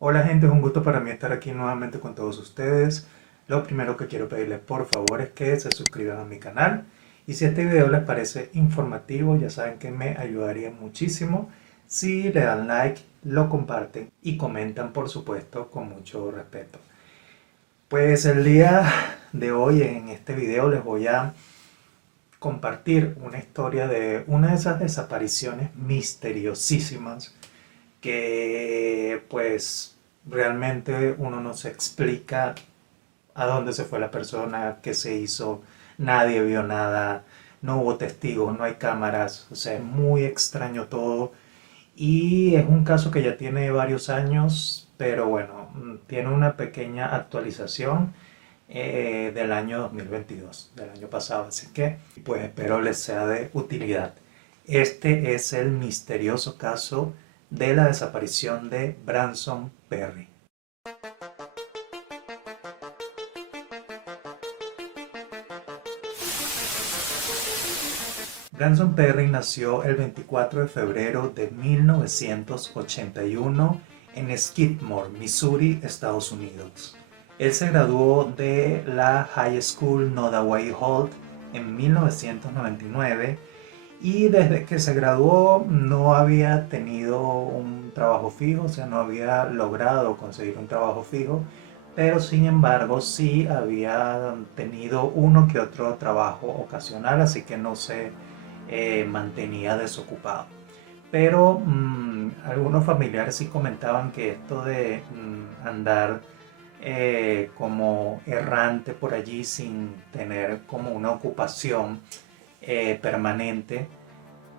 Hola gente, es un gusto para mí estar aquí nuevamente con todos ustedes. Lo primero que quiero pedirles por favor es que se suscriban a mi canal y si este video les parece informativo ya saben que me ayudaría muchísimo si le dan like, lo comparten y comentan por supuesto con mucho respeto. Pues el día de hoy en este video les voy a compartir una historia de una de esas desapariciones misteriosísimas que pues realmente uno no se explica a dónde se fue la persona, qué se hizo, nadie vio nada, no hubo testigos, no hay cámaras, o sea, es muy extraño todo y es un caso que ya tiene varios años, pero bueno, tiene una pequeña actualización del año 2022, del año pasado, así que pues espero les sea de utilidad. Este es el misterioso caso de la desaparición de Branson Perry. Branson Perry nació el 24 de febrero de 1981 en Skidmore, Missouri, Estados Unidos. Él se graduó de la High School Nodaway Holt en 1999 y desde que se graduó no había tenido un trabajo fijo, o sea, no había logrado conseguir un trabajo fijo, pero sin embargo sí había tenido uno que otro trabajo ocasional, así que no se mantenía desocupado. Pero algunos familiares sí comentaban que esto de andar como errante por allí sin tener como una ocupación permanente,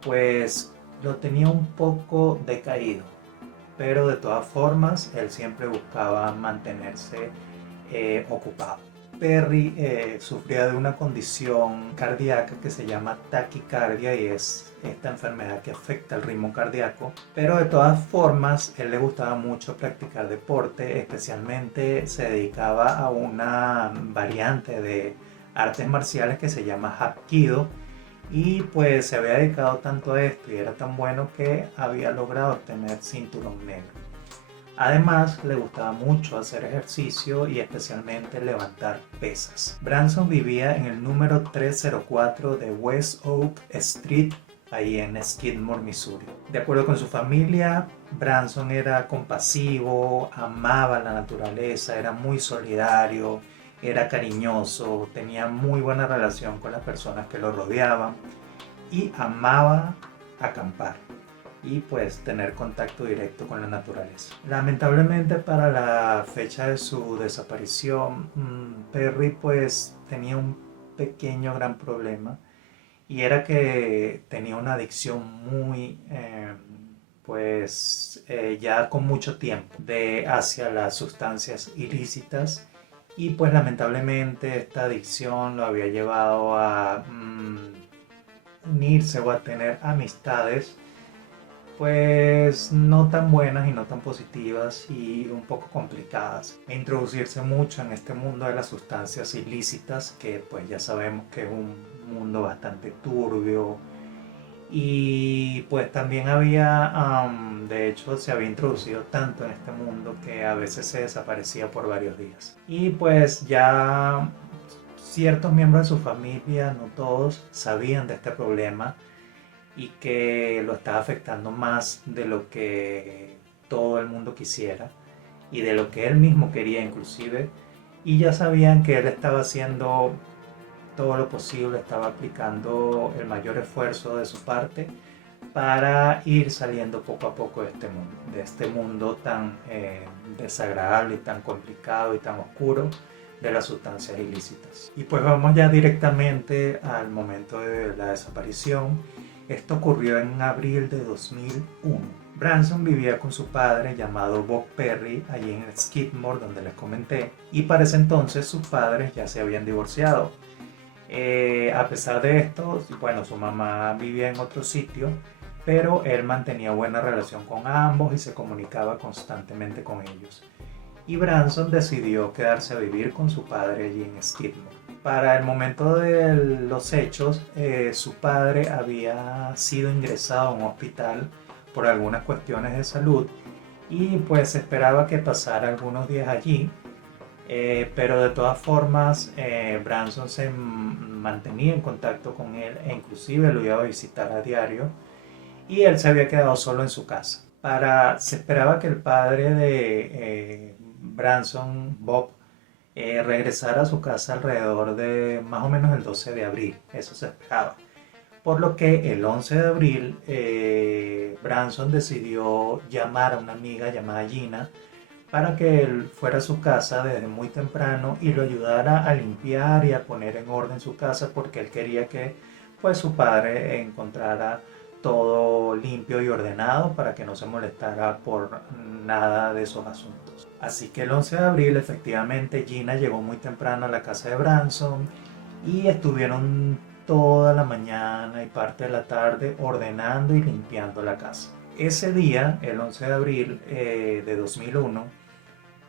pues lo tenía un poco decaído, pero de todas formas él siempre buscaba mantenerse ocupado. Perry sufría de una condición cardíaca que se llama taquicardia y es esta enfermedad que afecta el ritmo cardíaco, pero de todas formas él le gustaba mucho practicar deporte, especialmente se dedicaba a una variante de artes marciales que se llama Hapkido y pues se había dedicado tanto a esto y era tan bueno que había logrado obtener cinturón negro. Además, le gustaba mucho hacer ejercicio y especialmente levantar pesas. Branson vivía en el número 304 de West Oak Street, ahí en Skidmore, Missouri. De acuerdo con su familia, Branson era compasivo, amaba la naturaleza, era muy solidario, era cariñoso, tenía muy buena relación con las personas que lo rodeaban y amaba acampar y pues tener contacto directo con la naturaleza. Lamentablemente para la fecha de su desaparición, Perry pues tenía un pequeño gran problema y era que tenía una adicción muy ya con mucho tiempo de hacia las sustancias ilícitas y pues lamentablemente esta adicción lo había llevado a unirse o a tener amistades pues no tan buenas y no tan positivas y un poco complicadas. E introducirse mucho en este mundo de las sustancias ilícitas, que pues ya sabemos que es un mundo bastante turbio. Y pues también había, de hecho se había introducido tanto en este mundo que a veces se desaparecía por varios días. Y pues ya ciertos miembros de su familia, no todos, sabían de este problema y que lo estaba afectando más de lo que todo el mundo quisiera y de lo que él mismo quería inclusive, y ya sabían que él estaba haciendo todo lo posible, estaba aplicando el mayor esfuerzo de su parte para ir saliendo poco a poco de este mundo tan desagradable, tan complicado y tan oscuro de las sustancias ilícitas. Y pues vamos ya directamente al momento de la desaparición. Esto ocurrió en abril de 2001. Branson vivía con su padre llamado Bob Perry allí en Skidmore donde les comenté y para ese entonces sus padres ya se habían divorciado. A pesar de esto, bueno, su mamá vivía en otro sitio, pero él mantenía buena relación con ambos y se comunicaba constantemente con ellos. Y Branson decidió quedarse a vivir con su padre allí en Skidmore. Para el momento de los hechos, su padre había sido ingresado a un hospital por algunas cuestiones de salud y pues esperaba que pasara algunos días allí, pero de todas formas Branson se mantenía en contacto con él e inclusive lo iba a visitar a diario y él se había quedado solo en su casa. Se esperaba que el padre de Branson, Bob, regresara a su casa alrededor de más o menos el 12 de abril, eso se esperaba. Por lo que el 11 de abril Branson decidió llamar a una amiga llamada Gina para que él fuera a su casa desde muy temprano y lo ayudara a limpiar y a poner en orden su casa porque él quería que pues su padre encontrara todo limpio y ordenado para que no se molestara por nada de esos asuntos. Así que el 11 de abril efectivamente Gina llegó muy temprano a la casa de Branson y estuvieron toda la mañana y parte de la tarde ordenando y limpiando la casa. Ese día, el 11 de abril de 2001,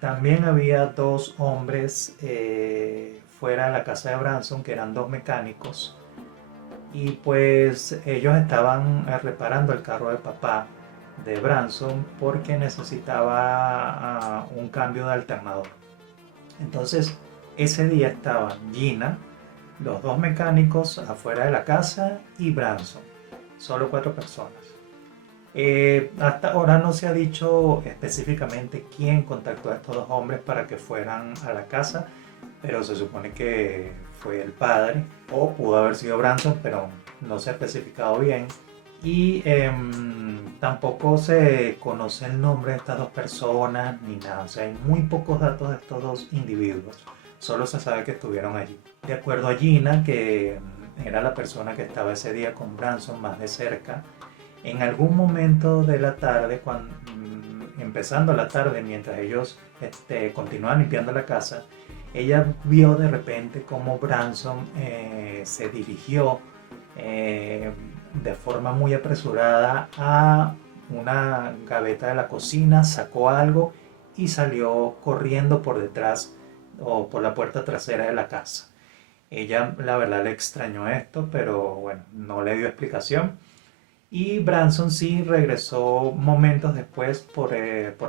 también había dos hombres fuera de la casa de Branson, que eran dos mecánicos, y pues ellos estaban reparando el carro de papá de Branson porque necesitaba un cambio de alternador. Entonces, ese día estaban Gina, los dos mecánicos afuera de la casa y Branson, solo cuatro personas. Hasta ahora no se ha dicho específicamente quién contactó a estos dos hombres para que fueran a la casa, pero se supone que fue el padre o pudo haber sido Branson, pero no se ha especificado bien. Y tampoco se conoce el nombre de estas dos personas ni nada, o sea, hay muy pocos datos de estos dos individuos, solo se sabe que estuvieron allí. De acuerdo a Gina, que era la persona que estaba ese día con Branson más de cerca, en algún momento de la tarde, empezando la tarde, mientras ellos continuaban limpiando la casa, ella vio de repente cómo Branson se dirigió de forma muy apresurada a una gaveta de la cocina, sacó algo y salió corriendo por detrás o por la puerta trasera de la casa. Ella la verdad le extrañó esto, pero bueno, no le dio explicación. Y Branson sí regresó momentos después por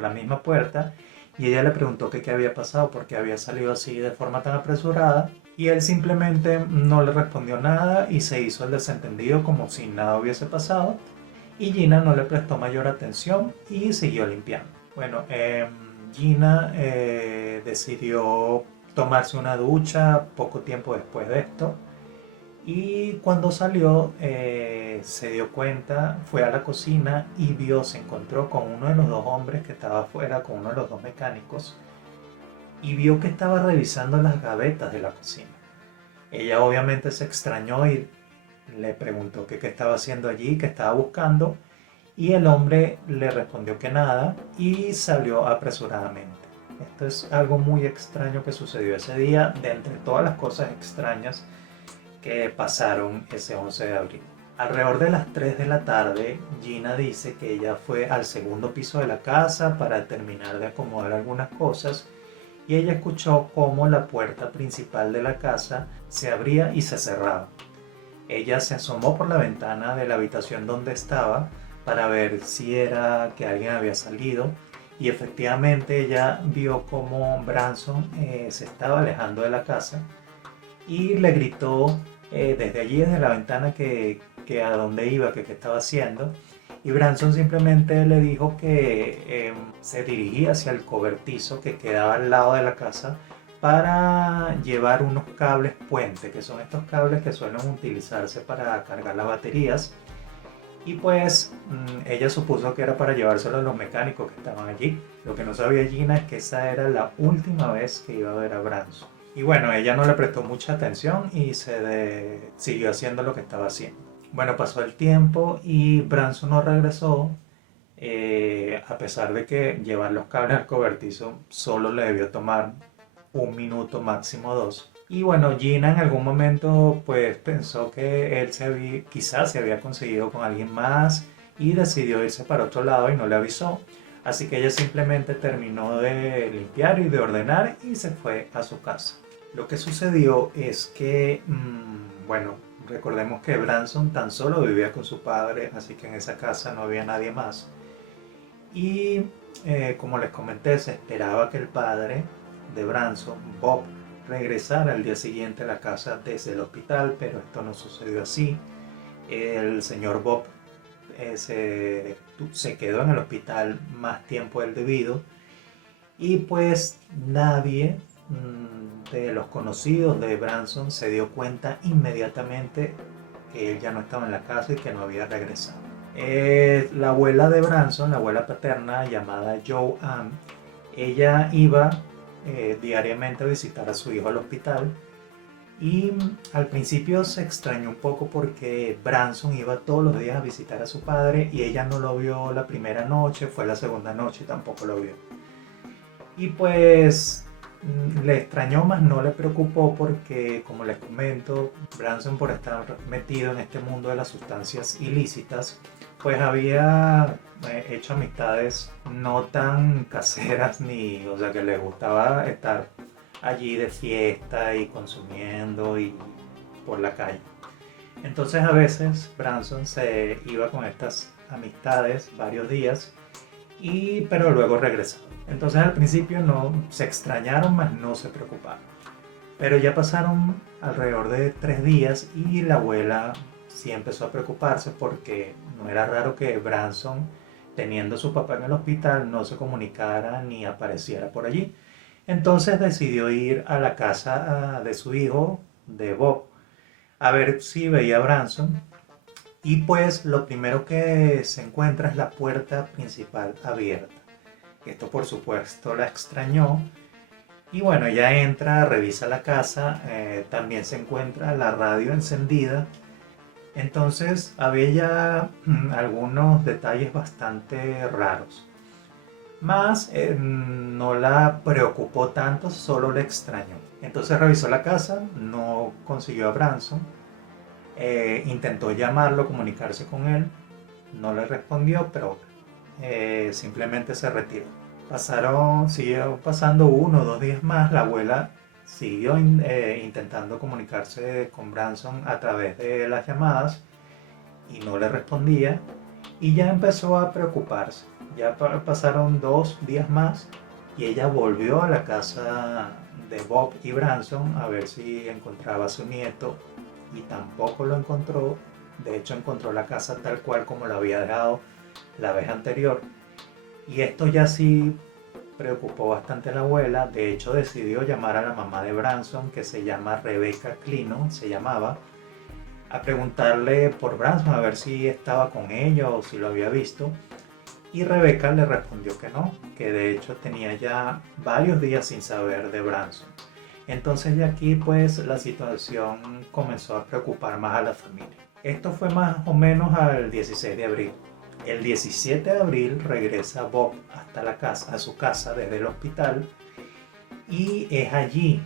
la misma puerta y ella le preguntó que qué había pasado, porque había salido así de forma tan apresurada. Y él simplemente no le respondió nada y se hizo el desentendido como si nada hubiese pasado. Y Gina no le prestó mayor atención y siguió limpiando. Bueno, Gina decidió tomarse una ducha poco tiempo después de esto. Y cuando salió se dio cuenta, fue a la cocina y se encontró con uno de los dos hombres que estaba afuera, con uno de los dos mecánicos, y vio que estaba revisando las gavetas de la cocina. Ella obviamente se extrañó y le preguntó qué estaba haciendo allí, qué estaba buscando, y el hombre le respondió que nada y salió apresuradamente. Esto es algo muy extraño que sucedió ese día, de entre todas las cosas extrañas que pasaron ese 11 de abril. Alrededor de las 3 de la tarde, Gina dice que ella fue al segundo piso de la casa para terminar de acomodar algunas cosas y ella escuchó cómo la puerta principal de la casa se abría y se cerraba. Ella se asomó por la ventana de la habitación donde estaba para ver si era que alguien había salido y efectivamente ella vio cómo Branson se estaba alejando de la casa y le gritó desde allí, desde la ventana, que a dónde iba, que qué estaba haciendo. Y Branson simplemente le dijo que se dirigía hacia el cobertizo que quedaba al lado de la casa para llevar unos cables puente, que son estos cables que suelen utilizarse para cargar las baterías. Y pues ella supuso que era para llevárselo a los mecánicos que estaban allí. Lo que no sabía Gina es que esa era la última vez que iba a ver a Branson. Y bueno, ella no le prestó mucha atención y siguió haciendo lo que estaba haciendo. Bueno, pasó el tiempo y Branson no regresó, a pesar de que llevar los cables al cobertizo solo le debió tomar un minuto, máximo dos. Y bueno, Gina en algún momento pues pensó que él quizás se había conseguido con alguien más y decidió irse para otro lado y no le avisó. Así que ella simplemente terminó de limpiar y de ordenar y se fue a su casa. Lo que sucedió es que, bueno, recordemos que Branson tan solo vivía con su padre, así que en esa casa no había nadie más. Y como les comenté, se esperaba que el padre de Branson, Bob, regresara al día siguiente a la casa desde el hospital, pero esto no sucedió así. El señor Bob se quedó en el hospital más tiempo del debido y pues nadie de los conocidos de Branson se dio cuenta inmediatamente que él ya no estaba en la casa y que no había regresado. La abuela de Branson, la abuela paterna llamada Joe Ann, ella iba diariamente a visitar a su hijo al hospital y al principio se extrañó un poco porque Branson iba todos los días a visitar a su padre y ella no lo vio la primera noche, fue la segunda noche y tampoco lo vio. Y pues le extrañó, más no le preocupó porque, como les comento, Branson, por estar metido en este mundo de las sustancias ilícitas, pues había hecho amistades no tan caseras ni, o sea, que le gustaba estar allí de fiesta y consumiendo y por la calle. Entonces a veces Branson se iba con estas amistades varios días pero luego regresaba. Entonces al principio no se extrañaron, mas no se preocuparon. Pero ya pasaron alrededor de 3 días y la abuela sí empezó a preocuparse porque no era raro que Branson, teniendo a su papá en el hospital, no se comunicara ni apareciera por allí. Entonces decidió ir a la casa de su hijo, de Bob, a ver si veía a Branson. Y pues lo primero que se encuentra es la puerta principal abierta. Esto por supuesto la extrañó. Y bueno, ella entra, revisa la casa, también se encuentra la radio encendida. Entonces había ya algunos detalles bastante raros. Más no la preocupó tanto, solo le extrañó. Entonces revisó la casa, no consiguió a Branson. Intentó llamarlo, comunicarse con él, no le respondió, pero simplemente se retiró. Siguió pasando 1 o 2 días más, la abuela siguió intentando comunicarse con Branson a través de las llamadas y no le respondía y ya empezó a preocuparse. Ya pasaron 2 días más y ella volvió a la casa de Bob y Branson a ver si encontraba a su nieto y tampoco lo encontró. De hecho encontró la casa tal cual como la había dejado la vez anterior. Y esto ya sí preocupó bastante a la abuela. De hecho decidió llamar a la mamá de Branson, que se llama Rebecca Clino, se llamaba, a preguntarle por Branson, a ver si estaba con ella o si lo había visto. Y Rebecca le respondió que no, que de hecho tenía ya varios días sin saber de Branson. Entonces de aquí pues la situación comenzó a preocupar más a la familia. Esto fue más o menos al 16 de abril. El 17 de abril regresa Bob hasta la casa, a su casa desde el hospital y es allí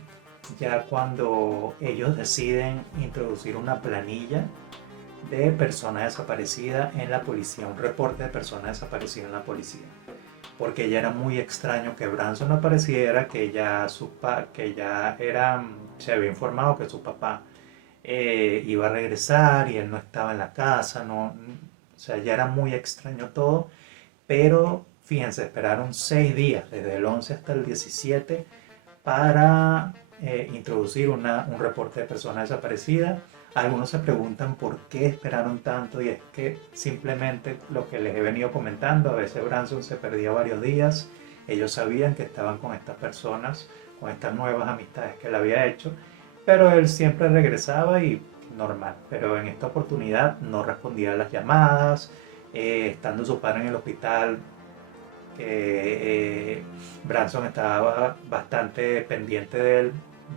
ya cuando ellos deciden introducir una planilla de persona desaparecida en la policía, un reporte de persona desaparecida en la policía. Porque ya era muy extraño que Branson no apareciera, que ya se había informado que su papá iba a regresar y él no estaba en la casa, no, o sea, ya era muy extraño todo, pero fíjense, esperaron 6 días, desde el 11 hasta el 17, para introducir un reporte de persona desaparecida. Algunos se preguntan por qué esperaron tanto y es que simplemente lo que les he venido comentando, a veces Branson se perdía varios días, ellos sabían que estaban con estas personas, con estas nuevas amistades que él había hecho, pero él siempre regresaba y normal, pero en esta oportunidad no respondía a las llamadas, estando su padre en el hospital, Branson estaba bastante pendiente de él,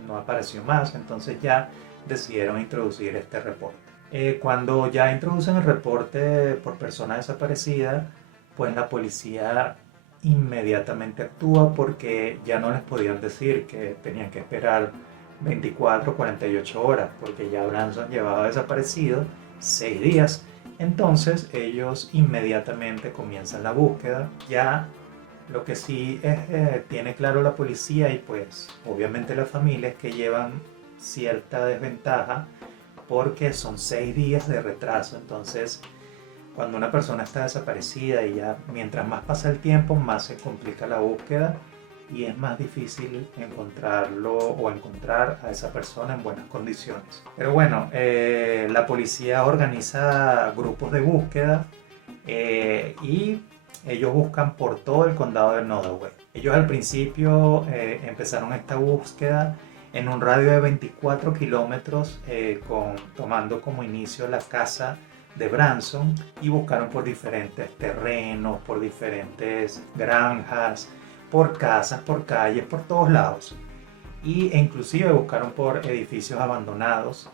no apareció más, entonces ya decidieron introducir este reporte. Cuando ya introducen el reporte por persona desaparecida, pues la policía inmediatamente actúa porque ya no les podían decir que tenían que esperar 24 o 48 horas, porque ya Branson llevaba desaparecido 6 días. Entonces ellos inmediatamente comienzan la búsqueda. Ya lo que sí tiene claro la policía y pues obviamente la familia es que llevan cierta desventaja porque son 6 días de retraso. Entonces cuando una persona está desaparecida y ya mientras más pasa el tiempo, más se complica la búsqueda y es más difícil encontrarlo o encontrar a esa persona en buenas condiciones. Pero bueno, la policía organiza grupos de búsqueda y ellos buscan por todo el condado de Nottoway. Ellos al principio empezaron esta búsqueda en un radio de 24 kilómetros, tomando como inicio la casa de Branson, y buscaron por diferentes terrenos, por diferentes granjas, por casas, por calles, por todos lados. E inclusive buscaron por edificios abandonados.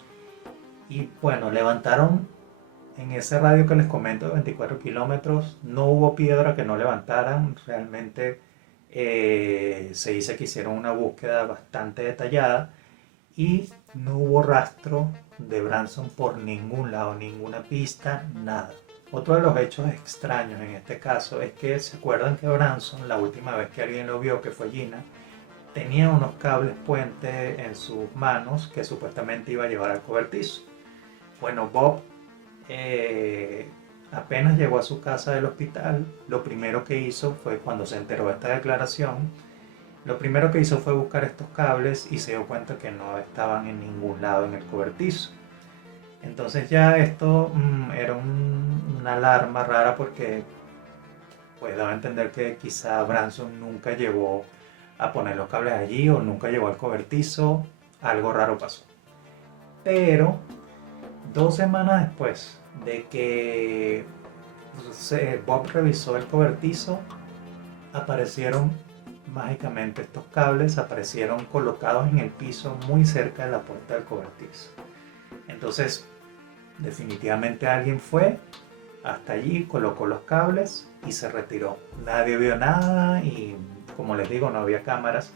Y bueno, levantaron en ese radio que les comento de 24 kilómetros, no hubo piedra que no levantaran. Realmente se dice que hicieron una búsqueda bastante detallada y no hubo rastro de Branson por ningún lado, ninguna pista, nada. Otro de los hechos extraños en este caso es que se acuerdan que Branson, la última vez que alguien lo vio, que fue Gina, tenía unos cables puente en sus manos que supuestamente iba a llevar al cobertizo. Bueno, Bob apenas llegó a su casa del hospital, lo primero que hizo fue, cuando se enteró de esta declaración, lo primero que hizo fue buscar estos cables y se dio cuenta que no estaban en ningún lado en el cobertizo. Entonces ya esto era una alarma rara, porque pues daba a entender que quizá Branson nunca llegó a poner los cables allí o nunca llegó al cobertizo. Algo raro pasó. Pero 2 semanas después de que Bob revisó el cobertizo, aparecieron mágicamente estos cables, aparecieron colocados en el piso muy cerca de la puerta del cobertizo. Entonces, definitivamente alguien fue hasta allí, colocó los cables y se retiró. Nadie vio nada y, como les digo, no había cámaras.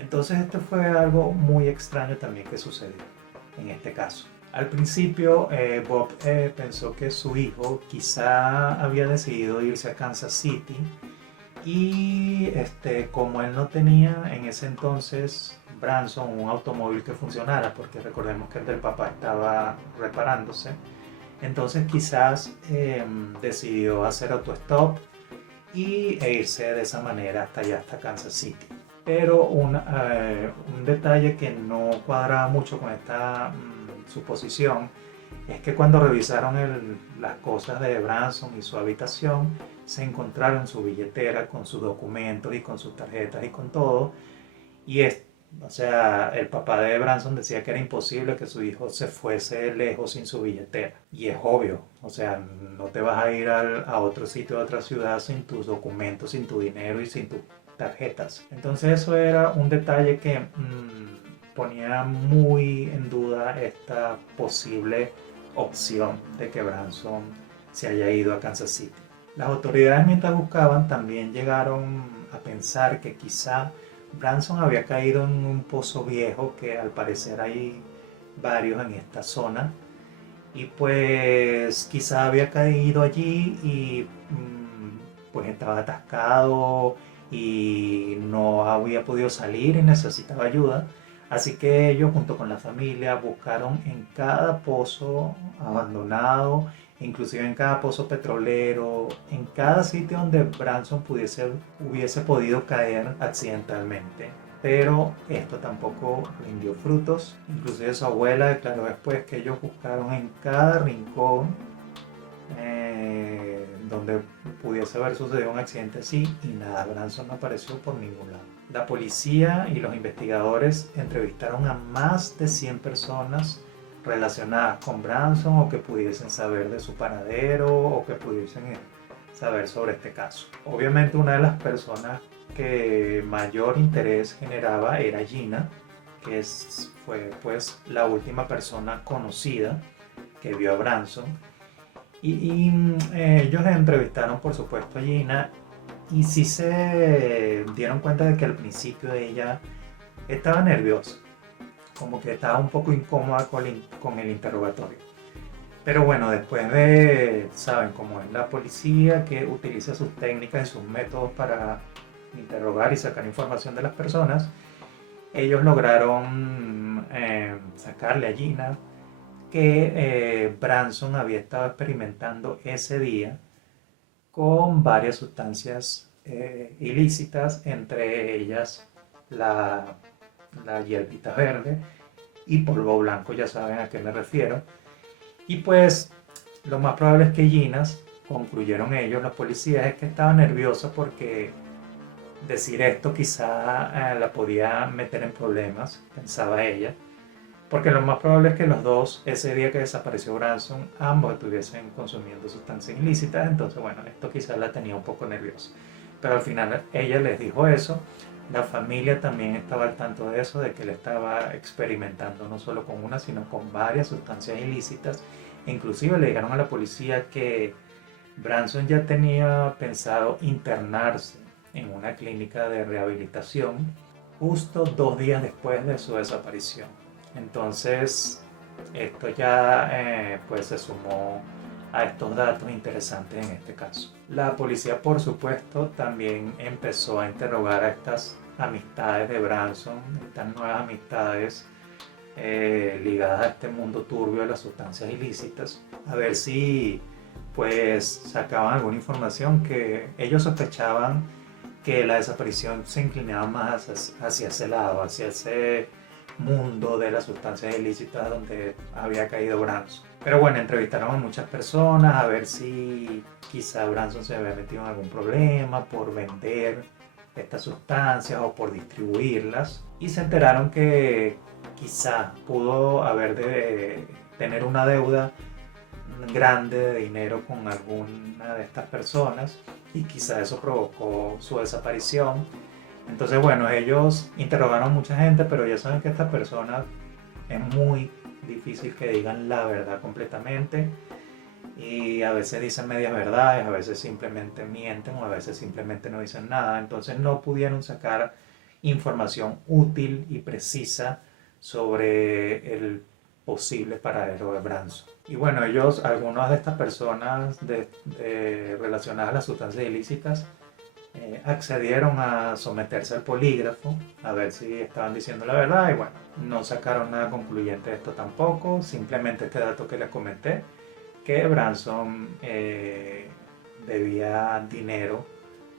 Entonces esto fue algo muy extraño también que sucedió en este caso. Al principio Bob pensó que su hijo quizá había decidido irse a Kansas City, y como él no tenía en ese entonces, Branson, un automóvil que funcionara, porque recordemos que el del papá estaba reparándose, entonces quizás decidió hacer autostop e irse de esa manera hasta allá, hasta Kansas City. Pero un detalle que no cuadraba mucho con esta suposición es que cuando revisaron las cosas de Branson y su habitación, se encontraron su billetera con sus documentos y con sus tarjetas y con todo. Y o sea, el papá de Branson decía que era imposible que su hijo se fuese lejos sin su billetera. Y es obvio, o sea, no te vas a ir a otro sitio, a otra ciudad sin tus documentos, sin tu dinero y sin tus tarjetas. Entonces eso era un detalle que ponía muy en duda esta posible opción de que Branson se haya ido a Kansas City. Las autoridades, mientras buscaban, también llegaron a pensar que quizá Branson había caído en un pozo viejo, que al parecer hay varios en esta zona, y pues quizá había caído allí y pues estaba atascado y no había podido salir y necesitaba ayuda. Así que ellos, junto con la familia, buscaron en cada pozo abandonado, inclusive en cada pozo petrolero, en cada sitio donde Branson hubiese podido caer accidentalmente. Pero esto tampoco rindió frutos. Inclusive su abuela declaró después que ellos buscaron en cada rincón donde pudiese haber sucedido un accidente así, y nada, Branson no apareció por ningún lado. La policía y los investigadores entrevistaron a más de 100 personas relacionadas con Branson, o que pudiesen saber de su paradero, o que pudiesen saber sobre este caso. Obviamente una de las personas que mayor interés generaba era Gina, que fue pues la última persona conocida que vio a Branson. Y ellos entrevistaron, por supuesto, a Gina, y sí se dieron cuenta de que al principio ella estaba nerviosa, como que estaba un poco incómoda con el interrogatorio. Pero bueno, después de, saben cómo es la policía, que utiliza sus técnicas y sus métodos para interrogar y sacar información de las personas, ellos lograron sacarle a Gina que Branson había estado experimentando ese día con varias sustancias ilícitas, entre ellas la, la hierbita verde y polvo blanco, ya saben a qué me refiero. Y pues lo más probable es que Ginas, concluyeron ellos, los policías, es que estaba nerviosa porque decir esto quizá la podía meter en problemas, pensaba ella, porque lo más probable es que los dos, ese día que desapareció Branson, ambos estuviesen consumiendo sustancias ilícitas, entonces bueno, esto quizás la tenía un poco nerviosa. Pero al final ella les dijo eso, la familia también estaba al tanto de eso, de que él estaba experimentando no solo con una, sino con varias sustancias ilícitas. E inclusive le dijeron a la policía que Branson ya tenía pensado internarse en una clínica de rehabilitación justo 2 días después de su desaparición. Entonces, esto ya pues se sumó a estos datos interesantes en este caso. La policía, por supuesto, también empezó a interrogar a estas amistades de Branson, estas nuevas amistades ligadas a este mundo turbio de las sustancias ilícitas, a ver si pues sacaban alguna información. Que ellos sospechaban que la desaparición se inclinaba más hacia ese lado, hacia ese mundo de las sustancias ilícitas donde había caído Branson. Pero bueno, entrevistaron a muchas personas a ver si quizá Branson se había metido en algún problema por vender estas sustancias o por distribuirlas, y se enteraron que quizá pudo haber de tener una deuda grande de dinero con alguna de estas personas y quizá eso provocó su desaparición. Entonces bueno, ellos interrogaron a mucha gente, pero ya saben que estas personas es muy difícil que digan la verdad completamente, y a veces dicen medias verdades, a veces simplemente mienten o a veces simplemente no dicen nada. Entonces no pudieron sacar información útil y precisa sobre el posible paradero de Branson. Y bueno, ellos, algunas de estas personas relacionadas a las sustancias ilícitas, accedieron a someterse al polígrafo a ver si estaban diciendo la verdad, y bueno, no sacaron nada concluyente de esto tampoco, simplemente este dato que les comenté, que Branson debía dinero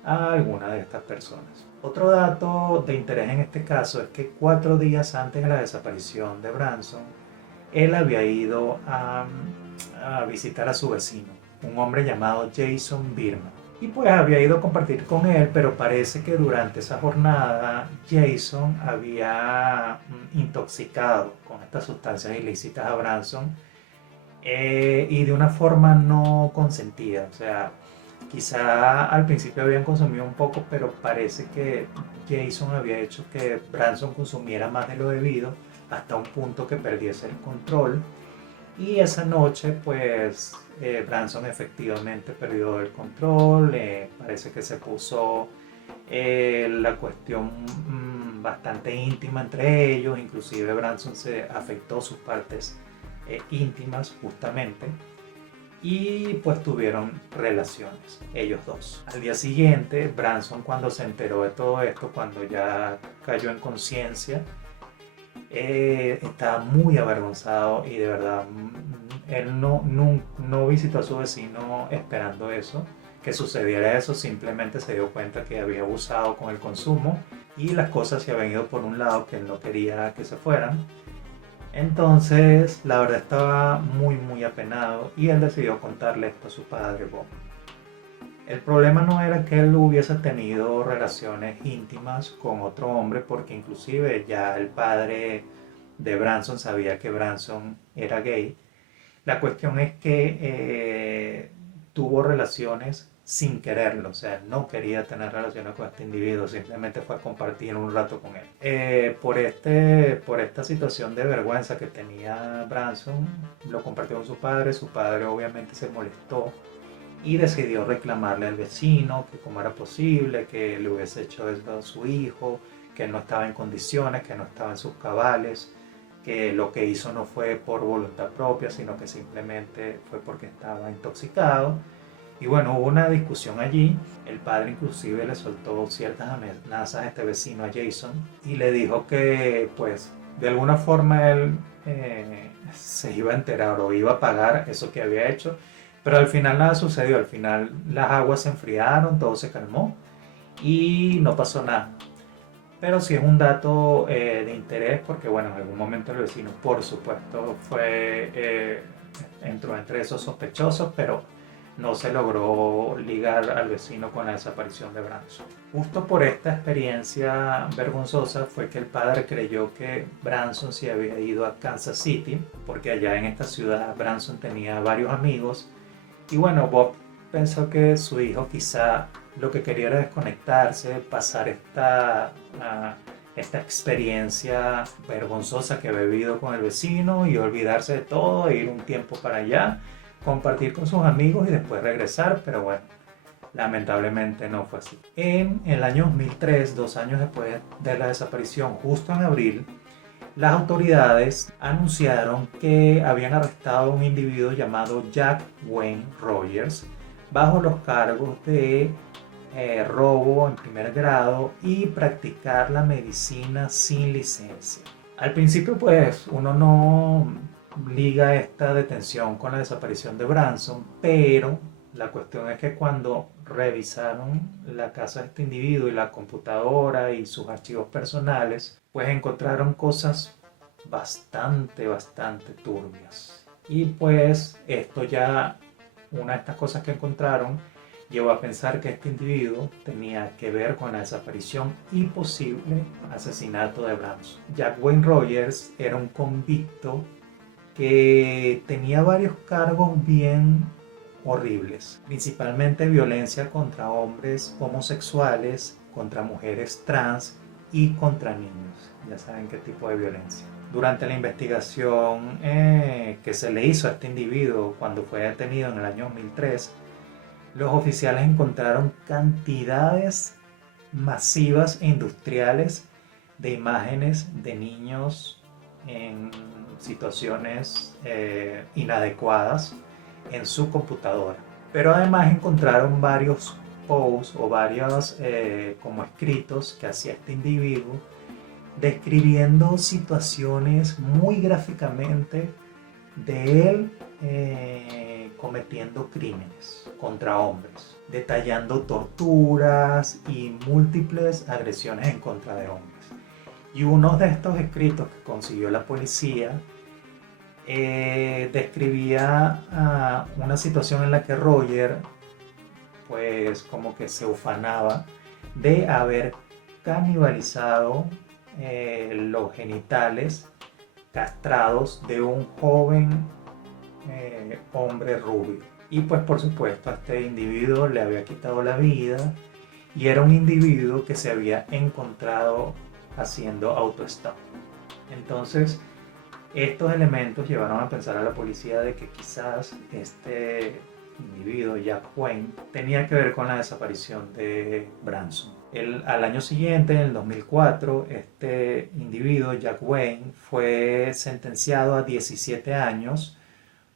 a alguna de estas personas. Otro dato de interés en este caso es que 4 días antes de la desaparición de Branson, él había ido a visitar a su vecino, un hombre llamado Jason Birman. Y pues había ido a compartir con él, pero parece que durante esa jornada Jason había intoxicado con estas sustancias ilícitas a Branson, y de una forma no consentida. O sea, quizá al principio habían consumido un poco, pero parece que Jason había hecho que Branson consumiera más de lo debido hasta un punto que perdiese el control. Y esa noche, pues, Branson efectivamente perdió el control, parece que se puso la cuestión bastante íntima entre ellos, inclusive Branson se afectó sus partes íntimas justamente, y pues tuvieron relaciones ellos dos. Al día siguiente, Branson, cuando se enteró de todo esto, cuando ya cayó en conciencia, estaba muy avergonzado, y de verdad él no visitó a su vecino esperando eso, que sucediera eso. Simplemente se dio cuenta que había abusado con el consumo y las cosas se habían ido por un lado que él no quería que se fueran. Entonces la verdad estaba muy apenado, y él decidió contarle esto a su padre, Bob. El problema no era que él hubiese tenido relaciones íntimas con otro hombre, porque inclusive ya el padre de Branson sabía que Branson era gay. La cuestión es que tuvo relaciones sin quererlo, o sea, no quería tener relaciones con este individuo, simplemente fue a compartir un rato con él. Por esta situación de vergüenza que tenía Branson, lo compartió con su padre obviamente se molestó y decidió reclamarle al vecino que cómo era posible que le hubiese hecho eso a su hijo, que él no estaba en condiciones, que no estaba en sus cabales, que lo que hizo no fue por voluntad propia, sino que simplemente fue porque estaba intoxicado. Y bueno, hubo una discusión allí. El padre inclusive le soltó ciertas amenazas a este vecino, a Jason, y le dijo que pues de alguna forma él se iba a enterar o iba a pagar eso que había hecho. Pero al final nada sucedió, al final las aguas se enfriaron, todo se calmó y no pasó nada. Pero sí es un dato de interés porque, bueno, en algún momento el vecino, por supuesto, entró entre esos sospechosos, pero no se logró ligar al vecino con la desaparición de Branson. Justo por esta experiencia vergonzosa fue que el padre creyó que Branson se había ido a Kansas City, porque allá en esta ciudad Branson tenía varios amigos. Y bueno, Bob pensó que su hijo quizá lo que quería era desconectarse, pasar esta experiencia vergonzosa que había vivido con el vecino y olvidarse de todo, e ir un tiempo para allá, compartir con sus amigos y después regresar, pero bueno, lamentablemente no fue así. En el año 2003, 2 años después de la desaparición, justo en abril, las autoridades anunciaron que habían arrestado a un individuo llamado Jack Wayne Rogers bajo los cargos de robo en primer grado y practicar la medicina sin licencia. Al principio pues uno no liga esta detención con la desaparición de Branson, pero la cuestión es que cuando revisaron la casa de este individuo y la computadora y sus archivos personales, pues encontraron cosas bastante turbias. Y pues esto ya, una de estas cosas que encontraron, llevó a pensar que este individuo tenía que ver con la desaparición y posible asesinato de Branson. Jack Wayne Rogers era un convicto que tenía varios cargos bien horribles, principalmente violencia contra hombres homosexuales, contra mujeres trans y contra niños. Ya saben qué tipo de violencia. Durante la investigación que se le hizo a este individuo cuando fue detenido en el año 2003, los oficiales encontraron cantidades masivas e industriales de imágenes de niños en situaciones inadecuadas en su computadora. Pero además encontraron varios posts o varios como escritos que hacía este individuo describiendo situaciones muy gráficamente de él cometiendo crímenes contra hombres, detallando torturas y múltiples agresiones en contra de hombres. Y uno de estos escritos que consiguió la policía describía una situación en la que Roger pues como que se ufanaba de haber canibalizado los genitales castrados de un joven hombre rubio. Y pues por supuesto a este individuo le había quitado la vida y era un individuo que se había encontrado haciendo autostop. Entonces estos elementos llevaron a pensar a la policía de que quizás este individuo, Jack Wayne, tenía que ver con la desaparición de Branson. Al año siguiente, en el 2004, este individuo, Jack Wayne, fue sentenciado a 17 años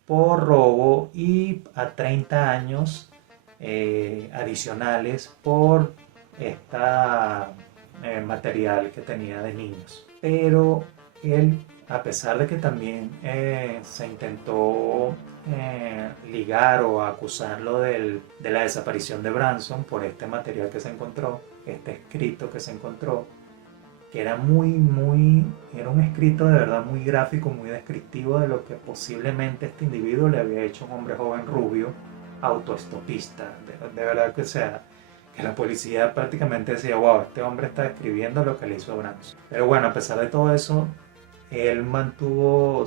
por robo y a 30 años adicionales por material que tenía de niños. Pero él, a pesar de que también se intentó ligar o acusarlo de la desaparición de Branson por este material que se encontró, este escrito que se encontró, que era era un escrito de verdad muy gráfico, muy descriptivo de lo que posiblemente este individuo le había hecho a un hombre joven rubio, autoestopista, de verdad que sea, que la policía prácticamente decía, wow, este hombre está describiendo lo que le hizo a Branson. Pero bueno, a pesar de todo eso, él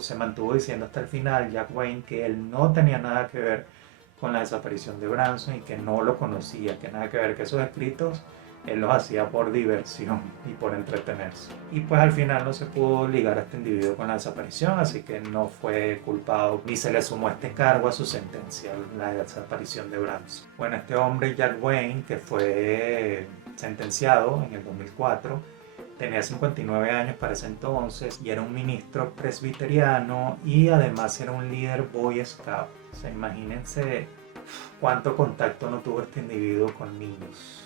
se mantuvo diciendo hasta el final, Jack Wayne, que él no tenía nada que ver con la desaparición de Branson y que no lo conocía, que nada que ver, que esos escritos él los hacía por diversión y por entretenerse. Y pues al final no se pudo ligar a este individuo con la desaparición, así que no fue culpado ni se le sumó este cargo a su sentencia, la desaparición de Branson. Bueno, este hombre, Jack Wayne, que fue sentenciado en el 2004, tenía 59 años para ese entonces y era un ministro presbiteriano y además era un líder Boy Scout. O sea, imagínense cuánto contacto no tuvo este individuo con niños.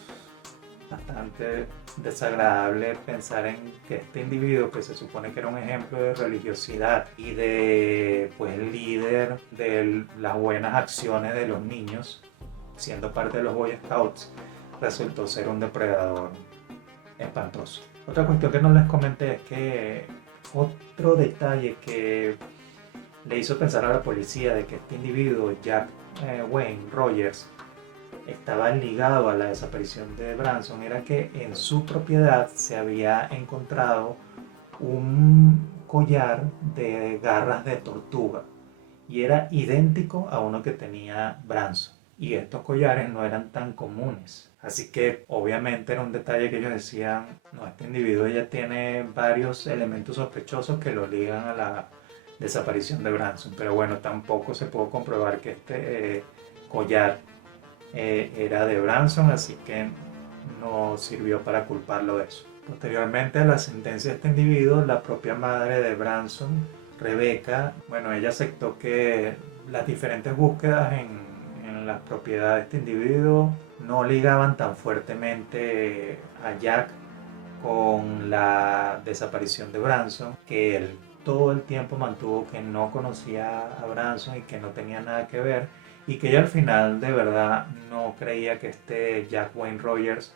bastante desagradable pensar en que este individuo, que se supone que era un ejemplo de religiosidad y de pues líder de las buenas acciones de los niños, siendo parte de los Boy Scouts, resultó ser un depredador espantoso. Otra cuestión que no les comenté es que otro detalle que le hizo pensar a la policía de que este individuo, Jack Wayne Rogers, estaba ligado a la desaparición de Branson era que en su propiedad se había encontrado un collar de garras de tortuga y era idéntico a uno que tenía Branson. Y estos collares no eran tan comunes. Así que obviamente era un detalle que ellos decían, no, este individuo ya tiene varios elementos sospechosos que lo ligan a la desaparición de Branson. Pero bueno, tampoco se pudo comprobar que este collar era de Branson, así que no sirvió para culparlo de eso. Posteriormente a la sentencia de este individuo, la propia madre de Branson, Rebecca, bueno, ella aceptó que las diferentes búsquedas en la propiedad de este individuo no ligaban tan fuertemente a Jack con la desaparición de Branson, que él todo el tiempo mantuvo que no conocía a Branson y que no tenía nada que ver, y que ella al final de verdad no creía que este Jack Wayne Rogers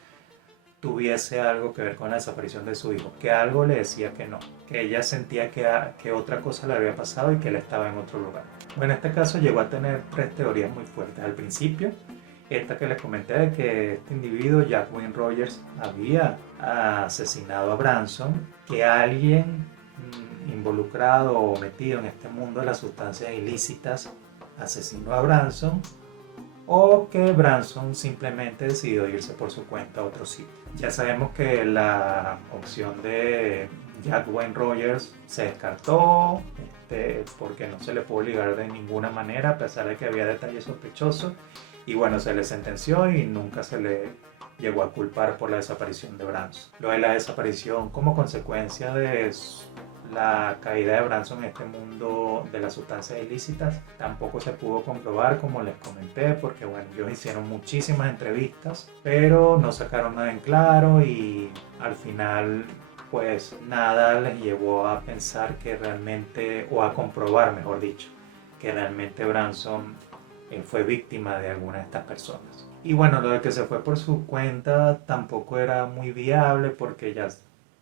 tuviese algo que ver con la desaparición de su hijo, que algo le decía que no, que ella sentía que otra cosa le había pasado y que él estaba en otro lugar. Bueno, en este caso llegó a tener tres teorías muy fuertes. Al principio, esta que les comenté de que este individuo, Jack Wayne Rogers, había asesinado a Branson, que alguien involucrado o metido en este mundo de las sustancias ilícitas asesinó a Branson, o que Branson simplemente decidió irse por su cuenta a otro sitio. Ya sabemos que la opción de Jack Wayne Rogers se descartó porque no se le pudo ligar de ninguna manera a pesar de que había detalles sospechosos, y bueno, se le sentenció y nunca se le llegó a culpar por la desaparición de Branson. Lo de la desaparición como consecuencia de la caída de Branson en este mundo de las sustancias ilícitas tampoco se pudo comprobar, como les comenté, porque bueno, ellos hicieron muchísimas entrevistas, pero no sacaron nada en claro y al final pues nada les llevó a pensar que realmente, o a comprobar mejor dicho, que realmente Branson fue víctima de alguna de estas personas. Y bueno, lo de que se fue por su cuenta tampoco era muy viable porque ya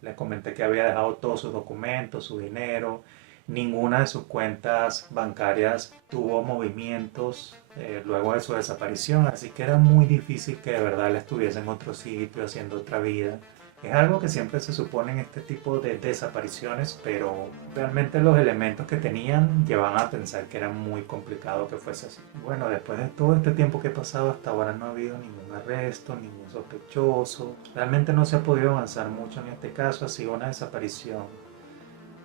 les comenté que había dejado todos sus documentos, su dinero, ninguna de sus cuentas bancarias tuvo movimientos luego de su desaparición, así que era muy difícil que de verdad él estuviese en otro sitio haciendo otra vida. Es algo que siempre se supone en este tipo de desapariciones, pero realmente los elementos que tenían llevaban a pensar que era muy complicado que fuese así. Bueno, después de todo este tiempo que he pasado, hasta ahora no ha habido ningún arresto, ningún sospechoso. Realmente no se ha podido avanzar mucho en este caso, ha sido una desaparición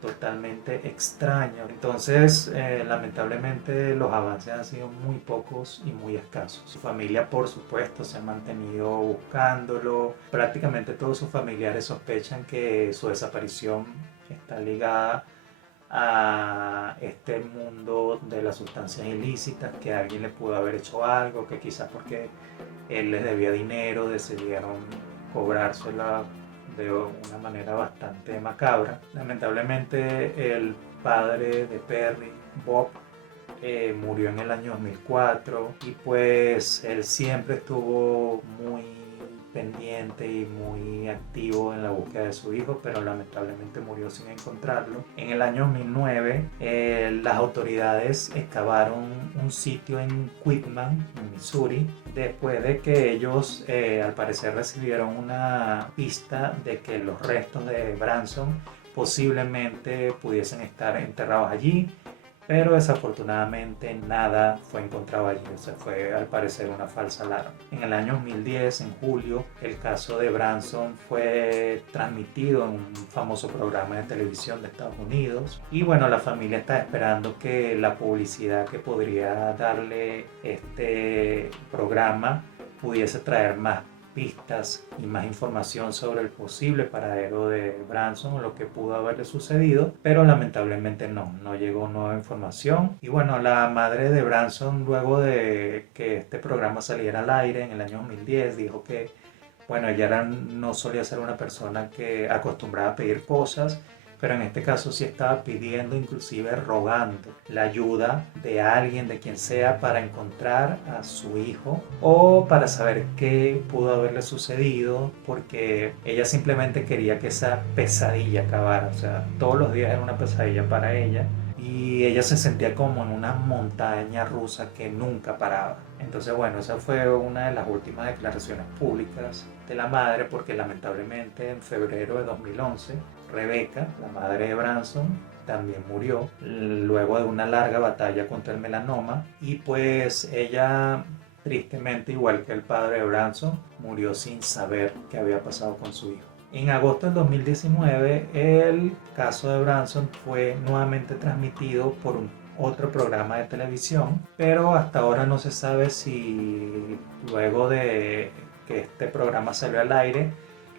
totalmente extraño. Entonces, lamentablemente los avances han sido muy pocos y muy escasos. Su familia, por supuesto, se ha mantenido buscándolo. Prácticamente todos sus familiares sospechan que su desaparición está ligada a este mundo de las sustancias ilícitas, que alguien le pudo haber hecho algo, que quizás porque él les debía dinero decidieron cobrársela de una manera bastante macabra. Lamentablemente el padre de Perry, Bob, murió en el año 2004 y pues él siempre estuvo muy pendiente y muy activo en la búsqueda de su hijo, pero lamentablemente murió sin encontrarlo. En el año 2009 las autoridades excavaron un sitio en Quitman, en Missouri, después de que ellos al parecer recibieron una pista de que los restos de Branson posiblemente pudiesen estar enterrados allí, pero desafortunadamente nada fue encontrado allí, o sea, fue al parecer una falsa alarma. En el año 2010, en julio, el caso de Branson fue transmitido en un famoso programa de televisión de Estados Unidos y bueno, la familia está esperando que la publicidad que podría darle este programa pudiese traer más pistas y más información sobre el posible paradero de Branson o lo que pudo haberle sucedido, pero lamentablemente no llegó nueva información. Y bueno, la madre de Branson, luego de que este programa saliera al aire en el año 2010, dijo que Bueno, no solía ser una persona que acostumbraba a pedir cosas, pero en este caso sí estaba pidiendo, inclusive rogando la ayuda de alguien, de quien sea, para encontrar a su hijo o para saber qué pudo haberle sucedido, porque ella simplemente quería que esa pesadilla acabara. O sea, todos los días era una pesadilla para ella y ella se sentía como en una montaña rusa que nunca paraba. Entonces, bueno, esa fue una de las últimas declaraciones públicas de la madre, porque lamentablemente en febrero de 2011, Rebecca, la madre de Branson, también murió luego de una larga batalla contra el melanoma, y pues ella, tristemente, igual que el padre de Branson, murió sin saber qué había pasado con su hijo. En agosto del 2019, el caso de Branson fue nuevamente transmitido por otro programa de televisión, pero hasta ahora no se sabe si luego de que este programa salió al aire,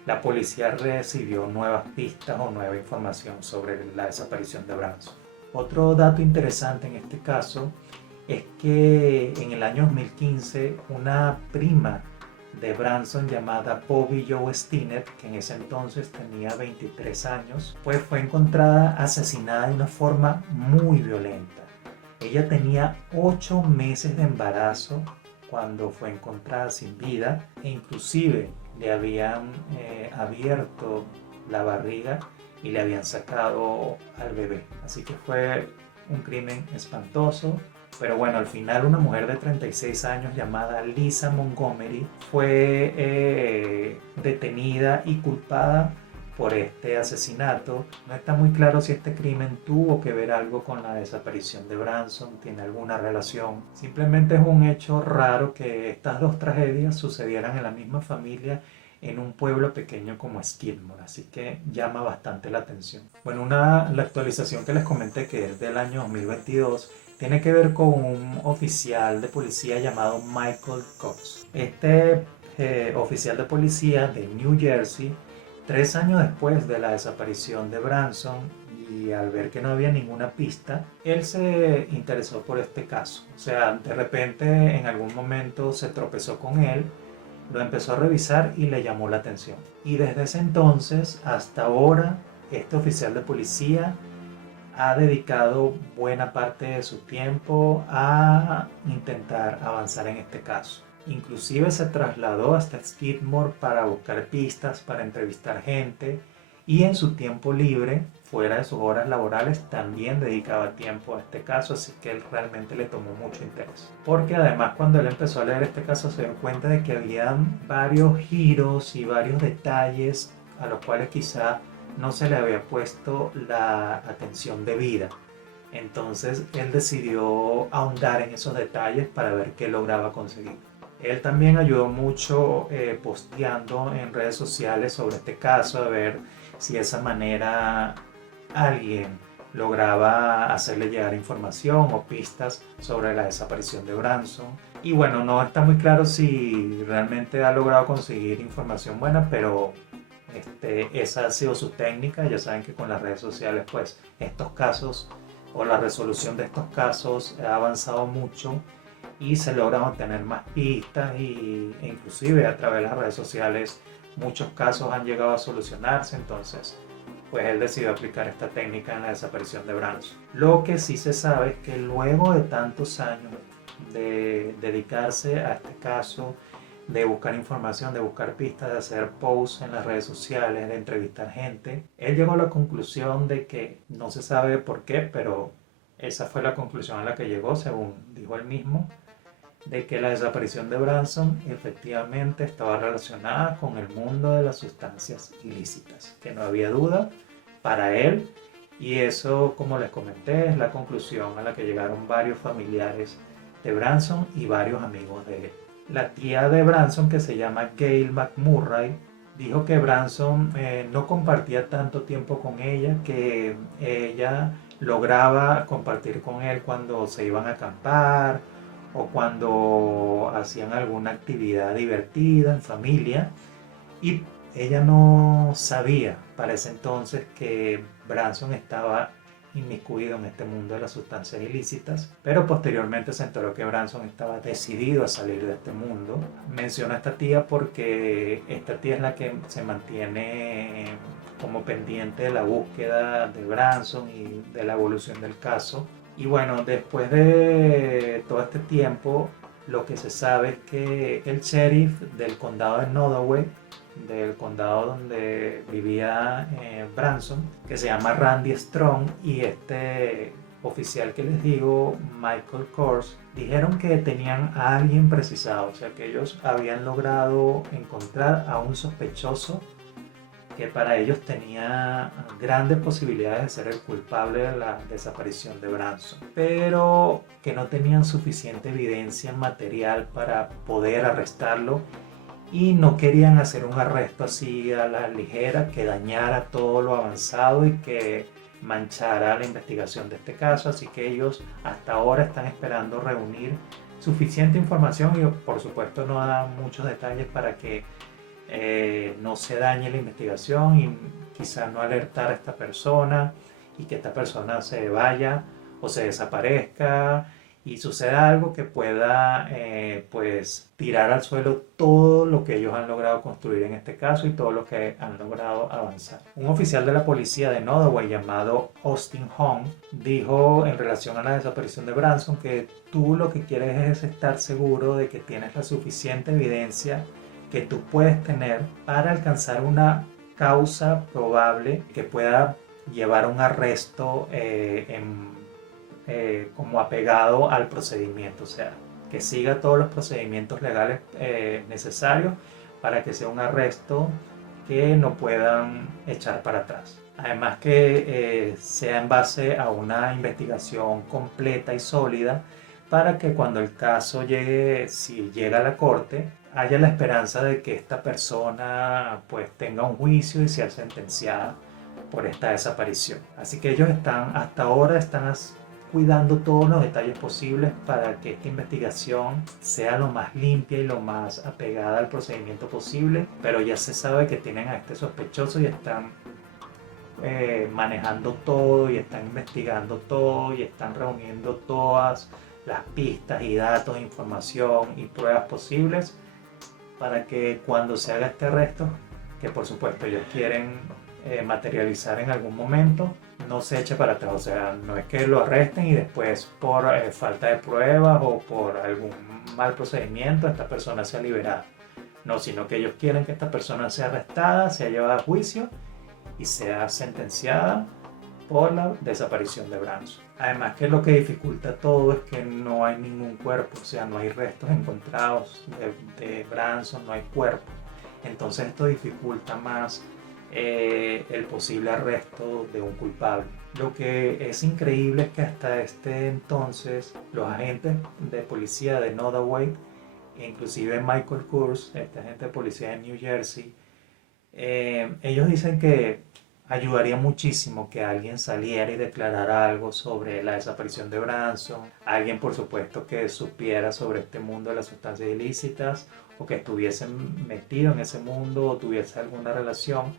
la policía recibió nuevas pistas o nueva información sobre la desaparición de Branson. Otro dato interesante en este caso es que en el año 2015 una prima de Branson llamada Bobby Joe Stinnett, que en ese entonces tenía 23 años, pues fue encontrada asesinada de una forma muy violenta. Ella tenía 8 meses de embarazo cuando fue encontrada sin vida, e inclusive le habían abierto la barriga y le habían sacado al bebé. Así que fue un crimen espantoso. Pero bueno, al final una mujer de 36 años llamada Lisa Montgomery fue detenida y culpada por este asesinato. No está muy claro si este crimen tuvo que ver algo con la desaparición de Branson, tiene alguna relación. Simplemente es un hecho raro que estas dos tragedias sucedieran en la misma familia en un pueblo pequeño como Skidmore, así que llama bastante la atención. Bueno, la actualización que les comenté, que es del año 2022, tiene que ver con un oficial de policía llamado Michael Cox. Este oficial de policía de New Jersey, 3 años después de la desaparición de Branson y al ver que no había ninguna pista, él se interesó por este caso. O sea, de repente en algún momento se tropezó con él, lo empezó a revisar y le llamó la atención. Y desde ese entonces hasta ahora, este oficial de policía ha dedicado buena parte de su tiempo a intentar avanzar en este caso. Inclusive se trasladó hasta Skidmore para buscar pistas, para entrevistar gente, y en su tiempo libre, fuera de sus horas laborales, también dedicaba tiempo a este caso, así que él realmente le tomó mucho interés. Porque además, cuando él empezó a leer este caso, se dio cuenta de que había varios giros y varios detalles a los cuales quizá no se le había puesto la atención debida. Entonces él decidió ahondar en esos detalles para ver qué lograba conseguir. Él también ayudó mucho posteando en redes sociales sobre este caso, a ver si de esa manera alguien lograba hacerle llegar información o pistas sobre la desaparición de Branson. Y bueno, no está muy claro si realmente ha logrado conseguir información buena, pero esa ha sido su técnica. Ya saben que con las redes sociales, pues estos casos o la resolución de estos casos ha avanzado mucho y se logran obtener más pistas, e inclusive a través de las redes sociales muchos casos han llegado a solucionarse. Entonces pues él decidió aplicar esta técnica en la desaparición de Branson. Lo que sí se sabe es que luego de tantos años de dedicarse a este caso, de buscar información, de buscar pistas, de hacer posts en las redes sociales, de entrevistar gente, él llegó a la conclusión de que no se sabe por qué, pero esa fue la conclusión a la que llegó, según dijo él mismo, de que la desaparición de Branson efectivamente estaba relacionada con el mundo de las sustancias ilícitas, que no había duda para él, y eso, como les comenté, es la conclusión a la que llegaron varios familiares de Branson y varios amigos de él. La tía de Branson, que se llama Gail McMurray, dijo que Branson no compartía tanto tiempo con ella, que ella lograba compartir con él cuando se iban a acampar o cuando hacían alguna actividad divertida en familia, y ella no sabía para ese entonces que Branson estaba inmiscuido en este mundo de las sustancias ilícitas, pero posteriormente se enteró que Branson estaba decidido a salir de este mundo. Menciono a esta tía porque esta tía es la que se mantiene como pendiente de la búsqueda de Branson y de la evolución del caso. Y bueno, después de todo este tiempo, lo que se sabe es que el sheriff del condado de Nodaway, del condado donde vivía Branson, que se llama Randy Strong, y este oficial que les digo, Michael Kors, dijeron que tenían a alguien precisado, o sea que ellos habían logrado encontrar a un sospechoso que para ellos tenía grandes posibilidades de ser el culpable de la desaparición de Branson, pero que no tenían suficiente evidencia material para poder arrestarlo y no querían hacer un arresto así a la ligera que dañara todo lo avanzado y que manchara la investigación de este caso, así que ellos hasta ahora están esperando reunir suficiente información y por supuesto no dan muchos detalles para que no se dañe la investigación y quizás no alertar a esta persona y que esta persona se vaya o se desaparezca y suceda algo que pueda pues tirar al suelo todo lo que ellos han logrado construir en este caso y todo lo que han logrado avanzar. Un oficial de la policía de Nodaway llamado Austin Hong dijo en relación a la desaparición de Branson que tú lo que quieres es estar seguro de que tienes la suficiente evidencia que tú puedes tener para alcanzar una causa probable que pueda llevar a un arresto como apegado al procedimiento, o sea, que siga todos los procedimientos legales necesarios para que sea un arresto que no puedan echar para atrás. Además que sea en base a una investigación completa y sólida para que cuando el caso llegue, si llega a la corte, haya la esperanza de que esta persona pues tenga un juicio y sea sentenciada por esta desaparición. Así que ellos hasta ahora están cuidando todos los detalles posibles para que esta investigación sea lo más limpia y lo más apegada al procedimiento posible, pero ya se sabe que tienen a este sospechoso y están manejando todo y están investigando todo y están reuniendo todas las pistas y datos, información y pruebas posibles para que cuando se haga este arresto, que por supuesto ellos quieren materializar en algún momento, no se eche para atrás. O sea, no es que lo arresten y después por falta de pruebas o por algún mal procedimiento esta persona sea liberada. No, sino que ellos quieren que esta persona sea arrestada, sea llevada a juicio y sea sentenciada por la desaparición de Branson. Además que lo que dificulta todo es que no hay ningún cuerpo, o sea, no hay restos encontrados de Branson, no hay cuerpo. Entonces esto dificulta más el posible arresto de un culpable. Lo que es increíble es que hasta este entonces los agentes de policía de Nodaway, inclusive Michael Kors, este agente de policía de New Jersey, ellos dicen que ayudaría muchísimo que alguien saliera y declarara algo sobre la desaparición de Branson, alguien por supuesto que supiera sobre este mundo de las sustancias ilícitas o que estuviese metido en ese mundo o tuviese alguna relación,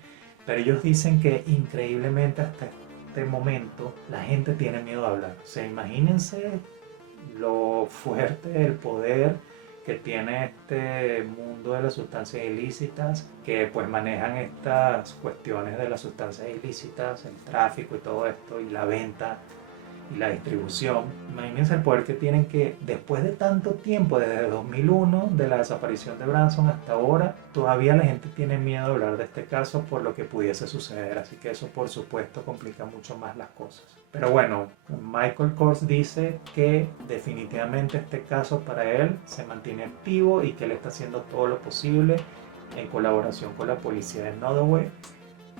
pero ellos dicen que increíblemente hasta este momento la gente tiene miedo a hablar. O sea, imagínense lo fuerte, el poder que tiene este mundo de las sustancias ilícitas, que pues manejan estas cuestiones de las sustancias ilícitas, el tráfico y todo esto, y la venta y la distribución. Imagínense el poder que tienen, que después de tanto tiempo, desde 2001, de la desaparición de Branson hasta ahora, todavía la gente tiene miedo de hablar de este caso por lo que pudiese suceder, así que eso por supuesto complica mucho más las cosas. Pero bueno, Michael Kors dice que definitivamente este caso para él se mantiene activo y que él está haciendo todo lo posible en colaboración con la policía de Nodaway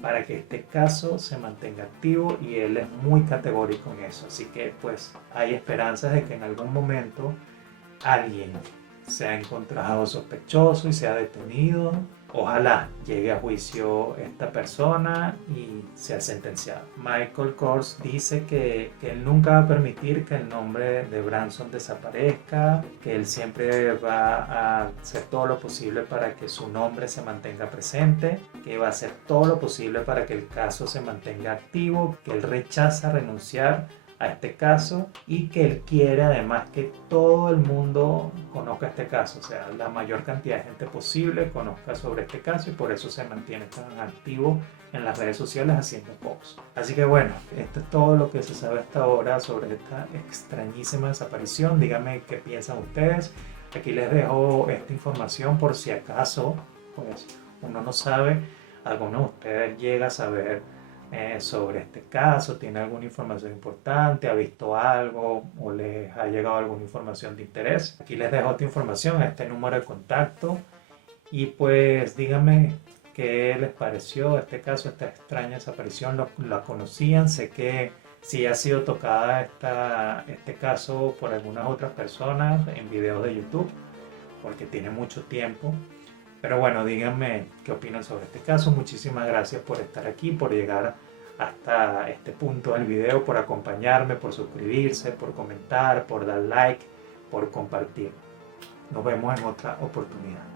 para que este caso se mantenga activo, y él es muy categórico en eso, así que pues hay esperanzas de que en algún momento alguien sea encontrado sospechoso y sea detenido, Ojalá llegue a juicio esta persona y sea sentenciado. Michael Kors dice que él nunca va a permitir que el nombre de Branson desaparezca, que él siempre va a hacer todo lo posible para que su nombre se mantenga presente, que va a hacer todo lo posible para que el caso se mantenga activo, que él rechaza renunciar a este caso y que él quiere además que todo el mundo conozca este caso, o sea, la mayor cantidad de gente posible conozca sobre este caso y por eso se mantiene tan activo en las redes sociales haciendo posts. Así que bueno, esto es todo lo que se sabe hasta ahora sobre esta extrañísima desaparición. Díganme qué piensan ustedes. Aquí les dejo esta información por si acaso, pues uno no sabe, alguno de ustedes llega a saber sobre este caso, tiene alguna información importante, ha visto algo o les ha llegado alguna información de interés. Aquí les dejo esta información, este número de contacto y pues díganme qué les pareció este caso, esta extraña desaparición. ¿La conocían? Sé que sí ha sido tocada este caso por algunas otras personas en videos de YouTube porque tiene mucho tiempo. Pero bueno, díganme qué opinan sobre este caso. Muchísimas gracias por estar aquí, por llegar hasta este punto del video, por acompañarme, por suscribirse, por comentar, por dar like, por compartir. Nos vemos en otra oportunidad.